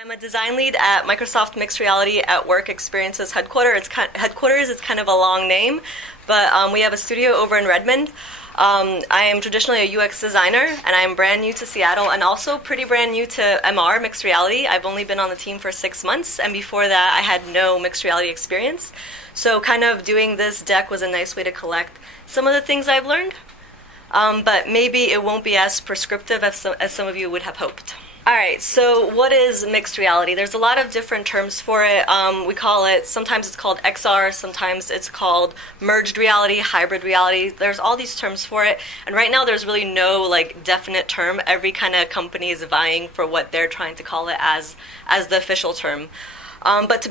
I'm a design lead at Microsoft Mixed Reality at Work Experiences Headquarters. It's kind of a long name, but we have a studio over in Redmond. I am traditionally a UX designer, and I'm brand new to Seattle and also pretty brand new to MR, Mixed Reality. I've only been on the team for 6 months, and before that I had no mixed reality experience. So kind of doing this deck was a nice way to collect some of the things I've learned, but maybe it won't be as prescriptive as some of you would have hoped. Alright, so what is mixed reality? There's a lot of different terms for it. We call it, sometimes it's called XR, sometimes it's called merged reality, hybrid reality. There's all these terms for it, and right now there's really no definite term. Every kind of company is vying for what they're trying to call it as the official term.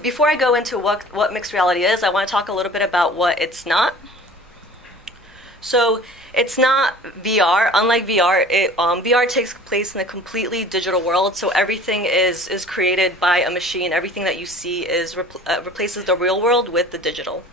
Before I go into what mixed reality is, I want to talk a little bit about what it's not. So it's not VR. Unlike VR, VR takes place in a completely digital world. So everything is created by a machine. Everything that you see is replaces the real world with the digital.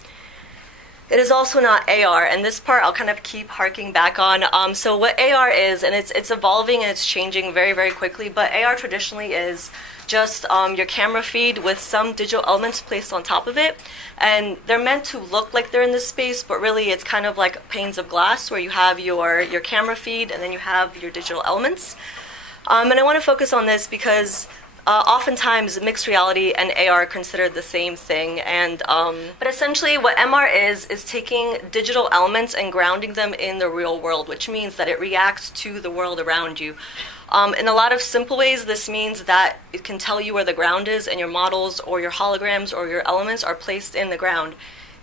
It is also not AR, and this part I'll kind of keep harking back on. So what AR is, and it's evolving and it's changing very, very quickly, but AR traditionally is just your camera feed with some digital elements placed on top of it, and they're meant to look like they're in this space, but really it's kind of like panes of glass where you have your camera feed and then you have your digital elements. And I want to focus on this because oftentimes mixed reality and AR are considered the same thing, and but essentially what MR is taking digital elements and grounding them in the real world, which means that it reacts to the world around you. In a lot of simple ways, this means that it can tell you where the ground is, and your models or your holograms or your elements are placed in the ground.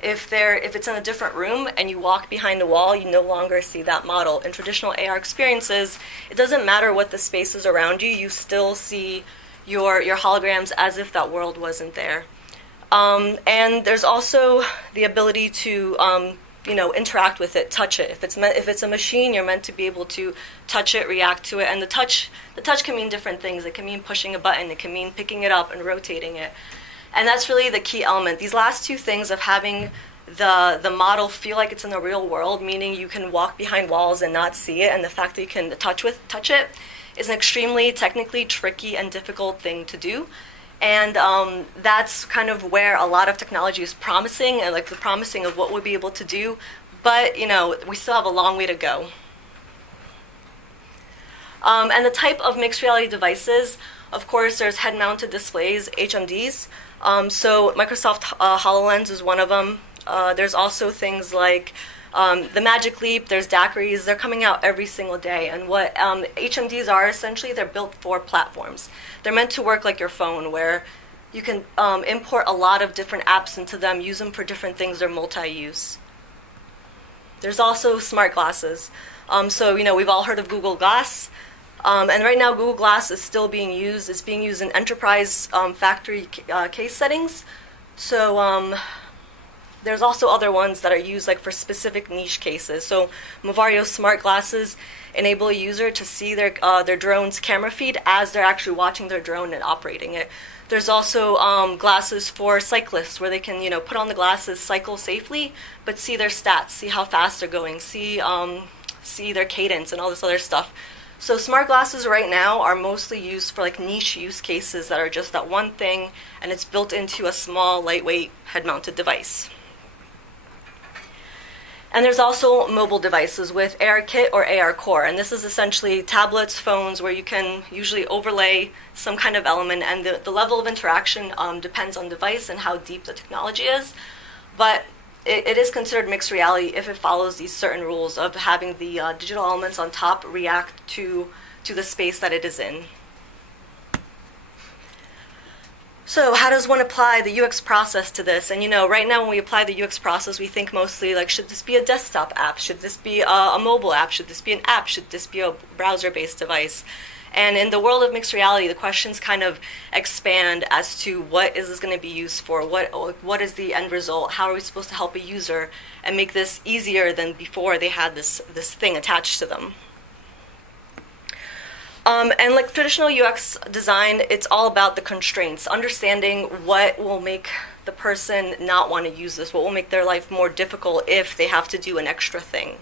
If it's in a different room and you walk behind a wall, you no longer see that model. In traditional AR experiences, it doesn't matter what the space is around you, you still see your holograms as if that world wasn't there. And there's also the ability to interact with it, touch it. If it's a machine, you're meant to be able to touch it, react to it, and the touch can mean different things. It can mean pushing a button, it can mean picking it up and rotating it. And that's really the key element. These last two things of having the model feel like it's in the real world, meaning you can walk behind walls and not see it, and the fact that you can touch it is an extremely technically tricky and difficult thing to do. And that's kind of where a lot of technology is promising, and the promising of what we'll be able to do, but we still have a long way to go. And the type of mixed reality devices, of course, there's head-mounted displays, HMDs. So Microsoft HoloLens is one of them. There's also things like the Magic Leap, there's daiquiris, they're coming out every single day. And what HMDs are, essentially, they're built for platforms. They're meant to work like your phone, where you can import a lot of different apps into them, use them for different things, they're multi-use. There's also smart glasses. So we've all heard of Google Glass. And right now Google Glass is still being used. It's being used in enterprise factory case settings. So there's also other ones that are used for specific niche cases. So Movario smart glasses enable a user to see their drone's camera feed as they're actually watching their drone and operating it. There's also glasses for cyclists where they can put on the glasses, cycle safely, but see their stats, see how fast they're going, see their cadence and all this other stuff. So smart glasses right now are mostly used for niche use cases that are just that one thing, and it's built into a small, lightweight, head-mounted device. And there's also mobile devices with ARKit or AR Core, and this is essentially tablets, phones, where you can usually overlay some kind of element, and the level of interaction depends on device and how deep the technology is, but it is considered mixed reality if it follows these certain rules of having the digital elements on top react to the space that it is in. So how does one apply the UX process to this? And right now when we apply the UX process, we think mostly should this be a desktop app? Should this be a mobile app? Should this be an app? Should this be a browser-based device? And in the world of mixed reality, the questions kind of expand as to what is this going to be used for? What is the end result? How are we supposed to help a user and make this easier than before they had this thing attached to them? And like traditional UX design, it's all about the constraints, understanding what will make the person not want to use this, what will make their life more difficult if they have to do an extra thing.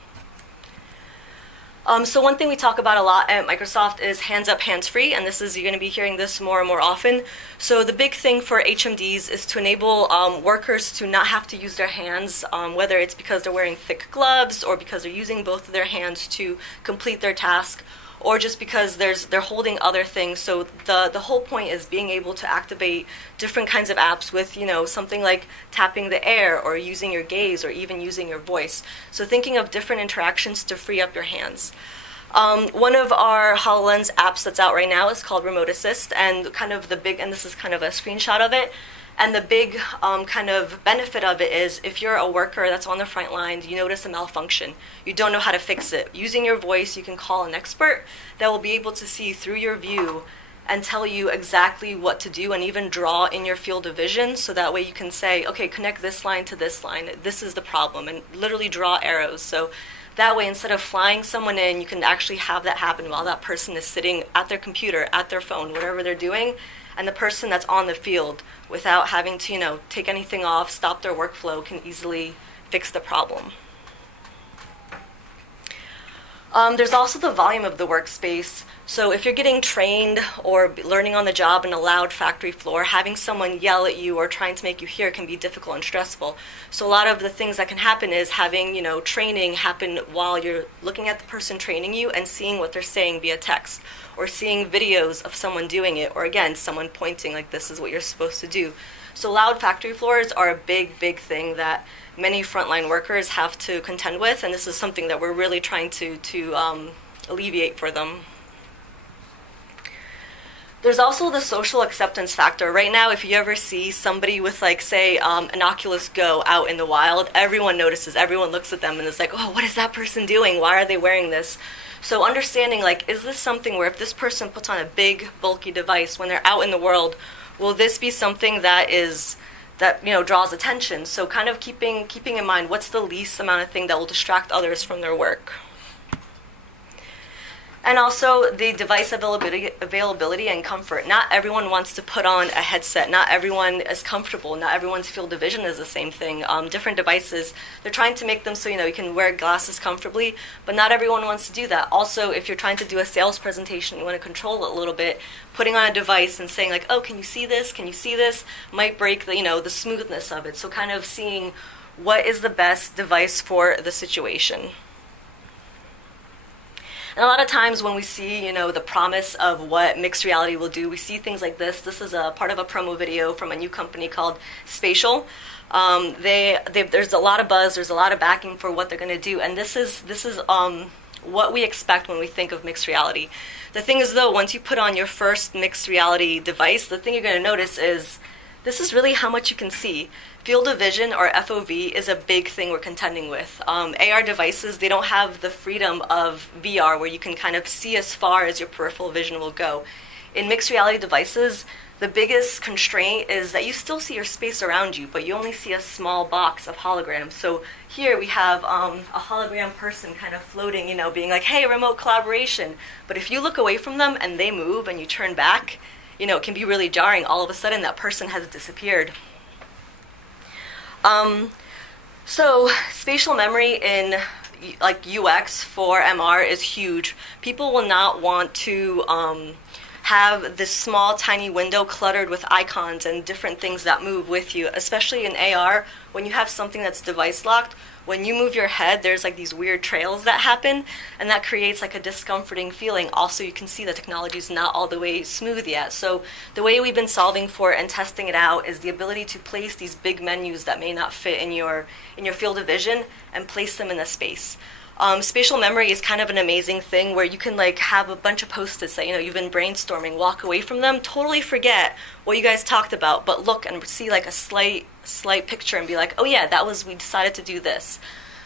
So one thing we talk about a lot at Microsoft is hands up, hands free, and you're going to be hearing this more and more often. So the big thing for HMDs is to enable workers to not have to use their hands, whether it's because they're wearing thick gloves or because they're using both of their hands to complete their task, or just because they're holding other things. So the whole point is being able to activate different kinds of apps with, something like tapping the air or using your gaze or even using your voice. So thinking of different interactions to free up your hands. One of our HoloLens apps that's out right now is called Remote Assist, and and this is kind of a screenshot of it. And the big kind of benefit of it is if you're a worker that's on the front lines, you notice a malfunction, you don't know how to fix it. Using your voice, you can call an expert that will be able to see through your view and tell you exactly what to do and even draw in your field of vision, so that way you can say, okay, connect this line to this line, this is the problem, and literally draw arrows. So that way, instead of flying someone in, you can actually have that happen while that person is sitting at their computer, at their phone, whatever they're doing, and the person that's on the field, without having to, take anything off, stop their workflow, can easily fix the problem. There's also the volume of the workspace. So if you're getting trained or learning on the job in a loud factory floor, having someone yell at you or trying to make you hear can be difficult and stressful. So a lot of the things that can happen is having, training happen while you're looking at the person training you and seeing what they're saying via text, or seeing videos of someone doing it, or again, someone pointing like this is what you're supposed to do. So loud factory floors are a big, big thing that many frontline workers have to contend with, and this is something that we're really trying to alleviate for them. There's also the social acceptance factor. Right now, if you ever see somebody with, say, an Oculus Go out in the wild, everyone notices, everyone looks at them and is like, oh, what is that person doing? Why are they wearing this? So understanding, is this something where if this person puts on a big, bulky device when they're out in the world, will this be something that draws attention? So kind of keeping in mind what's the least amount of thing that will distract others from their work. And also the device availability and comfort. Not everyone wants to put on a headset. Not everyone is comfortable. Not everyone's field of vision is the same thing. Different devices, they're trying to make them so you can wear glasses comfortably, but not everyone wants to do that. Also, if you're trying to do a sales presentation, you want to control it a little bit, putting on a device and saying oh, can you see this? Can you see this? Might break the smoothness of it. So kind of seeing what is the best device for the situation. And a lot of times when we see, the promise of what mixed reality will do, we see things like this. This is a part of a promo video from a new company called Spatial. There's a lot of buzz, there's a lot of backing for what they're going to do, and this is what we expect when we think of mixed reality. The thing is, though, once you put on your first mixed reality device, the thing you're going to notice is this is really how much you can see. Field of vision, or FOV, is a big thing we're contending with. AR devices, they don't have the freedom of VR, where you can kind of see as far as your peripheral vision will go. In mixed reality devices, the biggest constraint is that you still see your space around you, but you only see a small box of holograms. So here we have a hologram person kind of floating, being like, hey, remote collaboration. But if you look away from them and they move and you turn back, it can be really jarring. All of a sudden, that person has disappeared. So spatial memory in UX for MR is huge. People will not want to have this small, tiny window cluttered with icons and different things that move with you, especially in AR. When you have something that's device locked, when you move your head, there's these weird trails that happen, and that creates a discomforting feeling. Also, you can see the technology is not all the way smooth yet. So the way we've been solving for it and testing it out is the ability to place these big menus that may not fit in your field of vision and place them in a space. Spatial memory is kind of an amazing thing where you can have a bunch of post-its that you've been brainstorming, walk away from them, totally forget what you guys talked about, but look and see a slight picture and be like, oh yeah, we decided to do this.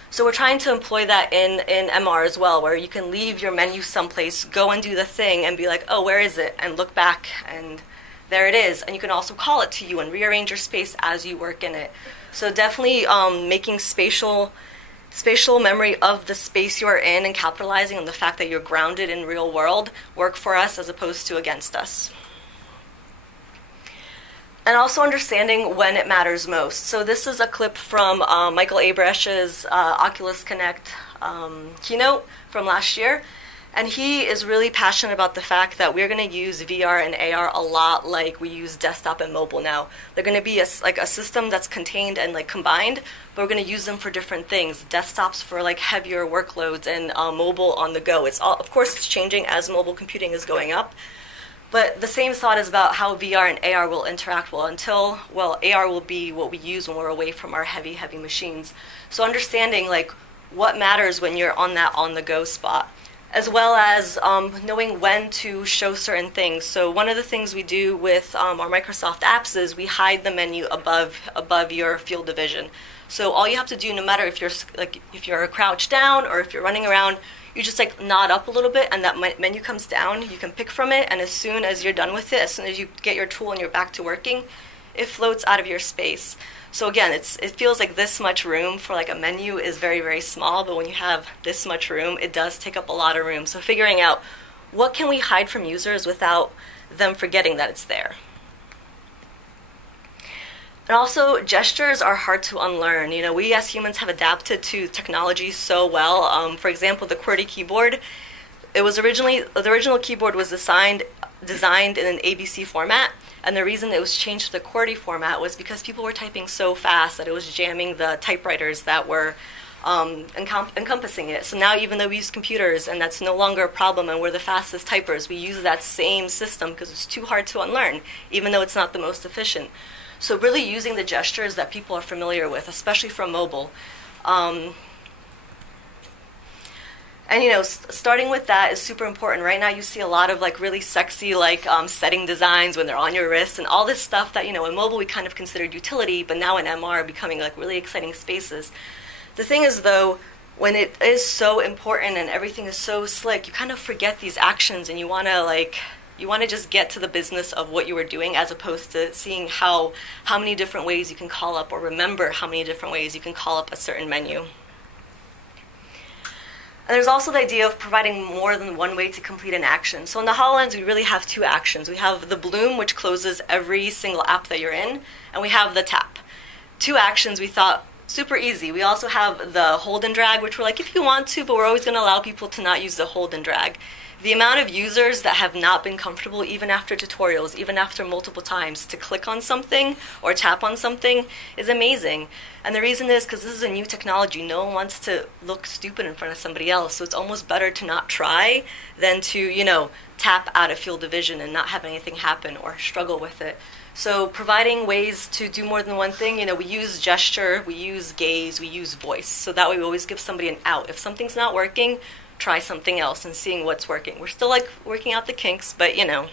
So we're trying to employ that in MR as well, where you can leave your menu someplace, go and do the thing and be like, oh, where is it? And look back and there it is. And you can also call it to you and rearrange your space as you work in it. So definitely making spatial memory of the space you are in and capitalizing on the fact that you're grounded in real world work for us as opposed to against us. And also understanding when it matters most. So this is a clip from Michael Abresh's Oculus Connect keynote from last year. And he is really passionate about the fact that we're going to use VR and AR a lot like we use desktop and mobile now. They're going to be like a system that's contained and like combined, but we're going to use them for different things. Desktops for like heavier workloads and mobile on the go. It's all, of course, it's changing as mobile computing is going up. But the same thought is about how VR and AR will interact. AR will be what we use when we're away from our heavy, heavy machines. So understanding like what matters when you're on that on-the-go spot, as well as knowing when to show certain things. So one of the things we do with our Microsoft apps is we hide the menu above your field of vision. So all you have to do, no matter if you're crouched down or if you're running around, you just like nod up a little bit and that menu comes down. You can pick from it, and as soon as you're done with it, as soon as you get your tool and you're back to working, it floats out of your space. So again, it feels like this much room for like a menu is very, very small, but when you have this much room, it does take up a lot of room. So figuring out what can we hide from users without them forgetting that it's there. And also, gestures are hard to unlearn. You know, we as humans have adapted to technology so well. For example, the QWERTY keyboard, the original keyboard was designed in an ABC format. And the reason it was changed to the QWERTY format was because people were typing so fast that it was jamming the typewriters that were encompassing it. So now even though we use computers and that's no longer a problem and we're the fastest typers, we use that same system because it's too hard to unlearn, even though it's not the most efficient. So really using the gestures that people are familiar with, especially from mobile. And you know, starting with that is super important. Right now you see a lot of like really sexy like setting designs when they're on your wrist and all this stuff that, you know, in mobile we kind of considered utility, but now in MR are becoming like really exciting spaces. The thing is though, when it is so important and everything is so slick, you kind of forget these actions and you want to just get to the business of what you were doing, as opposed to seeing how many different ways you can call up, or remember how many different ways you can call up a certain menu. And there's also the idea of providing more than one way to complete an action. So in the HoloLens, we really have two actions. We have the bloom, which closes every single app that you're in, and we have the tap. Two actions we thought super easy. We also have the hold and drag, which we're like, if you want to, but we're always going to allow people to not use the hold and drag. The amount of users that have not been comfortable, even after tutorials, even after multiple times, to click on something or tap on something is amazing. And the reason is because this is a new technology. No one wants to look stupid in front of somebody else. So it's almost better to not try than to, you know, tap out of field of vision and not have anything happen or struggle with it. So providing ways to do more than one thing, you know, we use gesture, we use gaze, we use voice. So that way we always give somebody an out. If something's not working, try something else and seeing what's working. We're still like working out the kinks, but you know.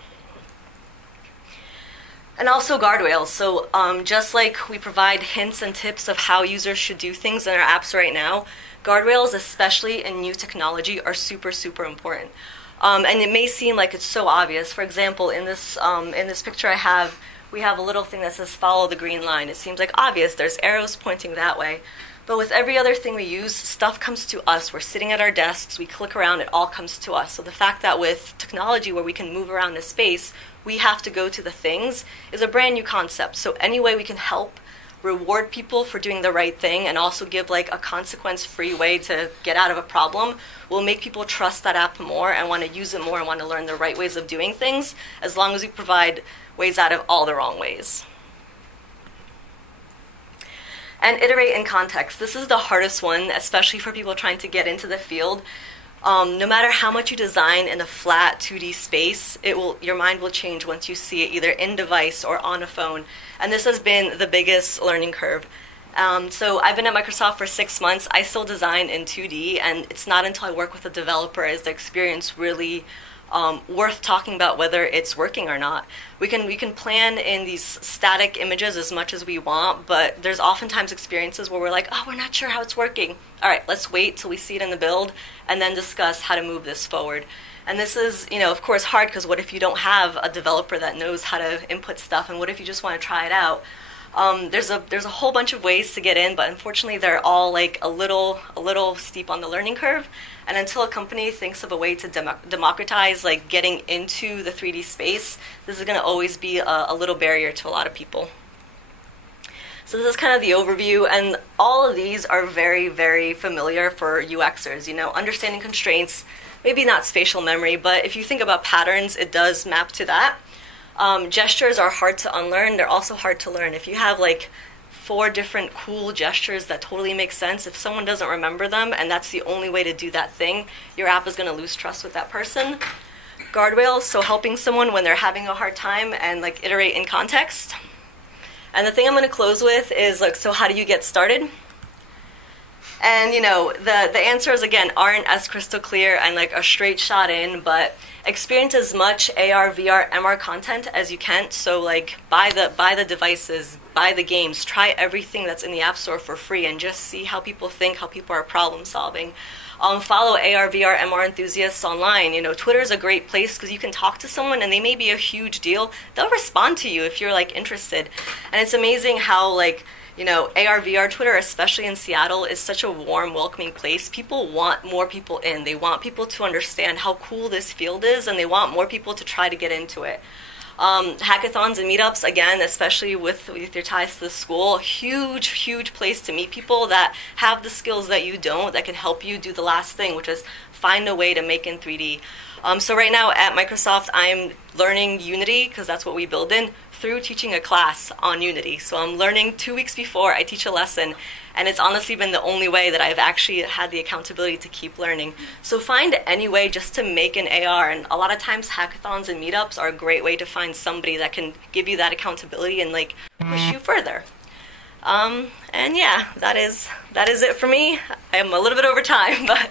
And also guardrails. So just like we provide hints and tips of how users should do things in our apps right now, guardrails, especially in new technology, are super, super important. And it may seem like it's so obvious. For example, in this picture we have a little thing that says follow the green line. It seems like obvious. There's arrows pointing that way. But with every other thing we use, stuff comes to us. We're sitting at our desks, we click around, it all comes to us. So the fact that with technology where we can move around the space, we have to go to the things is a brand new concept. So any way we can help reward people for doing the right thing and also give like a consequence-free way to get out of a problem will make people trust that app more and want to use it more and want to learn the right ways of doing things, as long as we provide ways out of all the wrong ways. And iterate in context. This is the hardest one, especially for people trying to get into the field. No matter how much you design in a flat 2D space, your mind will change once you see it either in device or on a phone. And this has been the biggest learning curve. So I've been at Microsoft for 6 months. I still design in 2D, and it's not until I work with a developer is the experience really worth talking about whether it's working or not. We can plan in these static images as much as we want, but there's oftentimes experiences where we're like, oh, we're not sure how it's working. All right, let's wait till we see it in the build and then discuss how to move this forward. And this is, you know, of course, hard because what if you don't have a developer that knows how to input stuff, and what if you just want to try it out? There's a whole bunch of ways to get in, but unfortunately they're all like a little steep on the learning curve. And until a company thinks of a way to democratize like getting into the 3D space, this is going to always be a little barrier to a lot of people. So this is kind of the overview, and all of these are very, very familiar for UXers. Understanding constraints, maybe not spatial memory, but if you think about patterns, it does map to that. Gestures are hard to unlearn. They're also hard to learn. If you have like 4 different cool gestures that totally make sense, if someone doesn't remember them and that's the only way to do that thing, your app is going to lose trust with that person. Guardrails, so helping someone when they're having a hard time and like iterate in context. And the thing I'm going to close with is like, so how do you get started? And the answers again aren't as crystal clear and like a straight shot in, but experience as much AR, VR, MR content as you can. So like buy the devices, buy the games, try everything that's in the App Store for free, and just see how people think, how people are problem solving. Follow AR, VR, MR enthusiasts online. Twitter is a great place because you can talk to someone and they may be a huge deal. They'll respond to you if you're like interested. And it's amazing how like, AR, VR Twitter, especially in Seattle, is such a warm, welcoming place. People want more people in. They want people to understand how cool this field is, and they want more people to try to get into it. Hackathons and meetups, again, especially with your ties to the school, huge, huge place to meet people that have the skills that you don't, that can help you do the last thing, which is find a way to make in 3D. So right now at Microsoft, I'm learning Unity, because that's what we build in, through teaching a class on Unity. So I'm learning 2 weeks before I teach a lesson, and it's honestly been the only way that I've actually had the accountability to keep learning. So find any way just to make an AR, and a lot of times hackathons and meetups are a great way to find somebody that can give you that accountability and like push you further. And yeah, that is it for me. I am a little bit over time, but